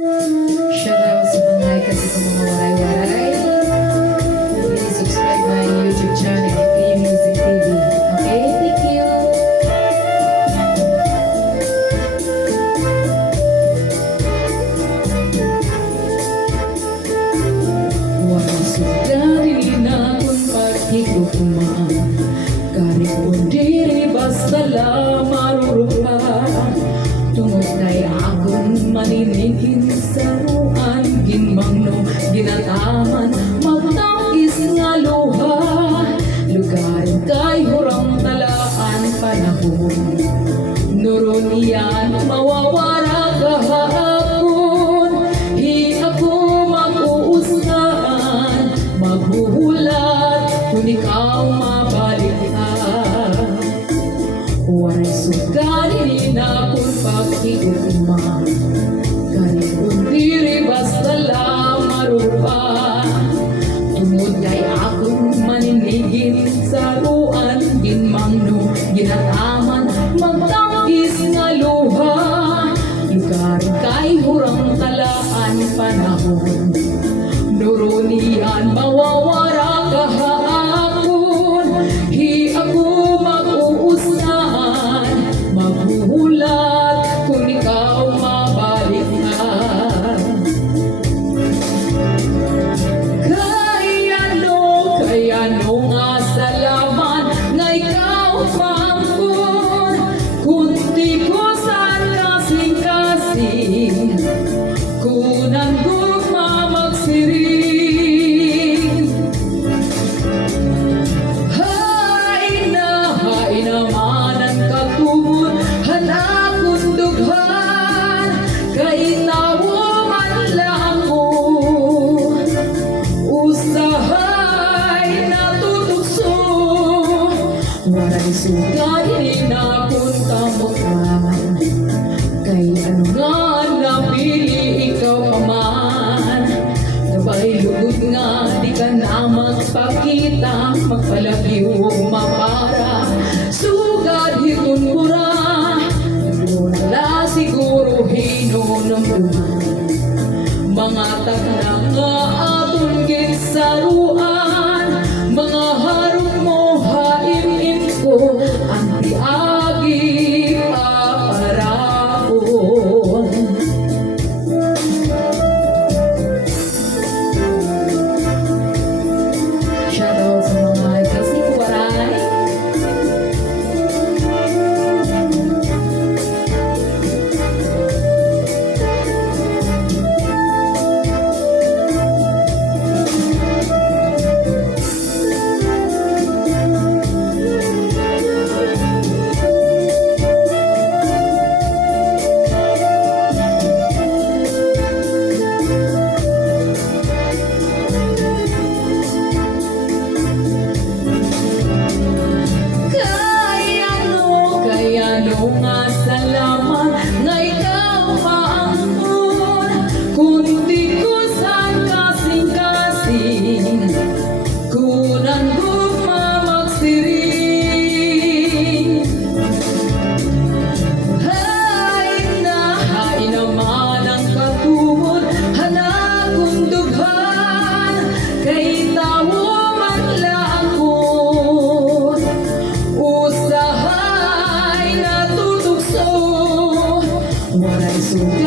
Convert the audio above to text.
Shoutout sa mga kasi kung mga waray-waray. Please subscribe my YouTube channel, K Music TV. Okay, thank you. Walang sugarin na kung pagkikukumaan. Kahit kundiri basta lang marurupa. Tungod kay akong maninigin sa ruan, ginmangno ginataman, magtangis nga luha. Lugarin kay hurang talaan panahon, nuron iyan mawawara kahapon. Hi ako mag-uusgaan, maghuhulat kung ikaw mabalik ka. Waray sugarin na kung pagkikukumaan. Kahit kundiri basta lang marupa. Tungod kay akong maninigin sa ruan, ginmangno ginataman, magtangis nga luha. Lugar kay hurang talaan panahon, nuron iyan mawawara kahapon. Hi ako mag-uusaan, maghuhulat kung ikaw mabalik ka. Kaya ano nga salaman nga ikaw pangkon, kunti ko saan kasing-kasing, kunan gugma magsiring. Hay naman ang katubod, hanakon dughan, kay tawo man lang mo. Usahay natutugso, waray sugarin na kung kamutan. Kay ano nga napili ikaw paman, gabay lugod nga di ka na magpakita, magpalagiw mapara, sugad hitun mura. Wala siguro hinunumduman, mga tagnang nga aton ginsaruan, mga harong mo hain ko, ang tiagi paparaon. Shoutout sa mga kasing waray. Kaya ano nga salamat nga ikaw paangkon, kunti ko saan kasing-kasing, kunan gugma magsiring. Hay naman ang katubod, hanakon dughan, kay tawo man lang ko. Usahay natutugso, waray sugarin